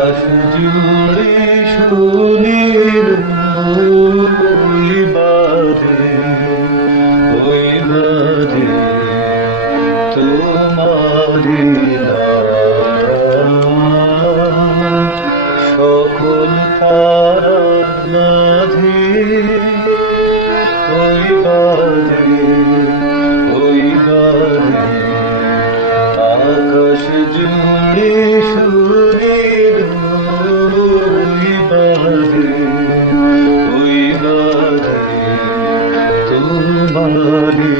আকাশ জুড়ে সুনীল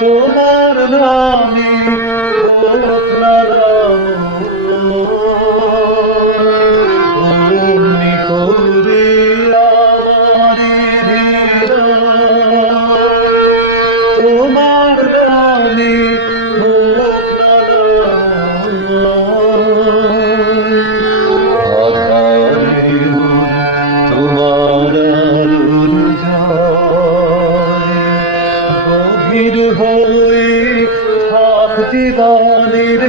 তোমার নামে জীবনের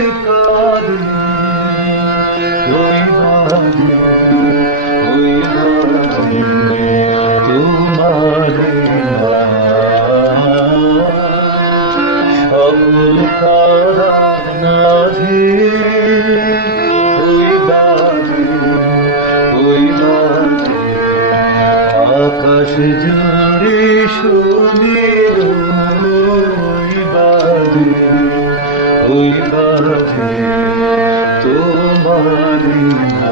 Hallelujah.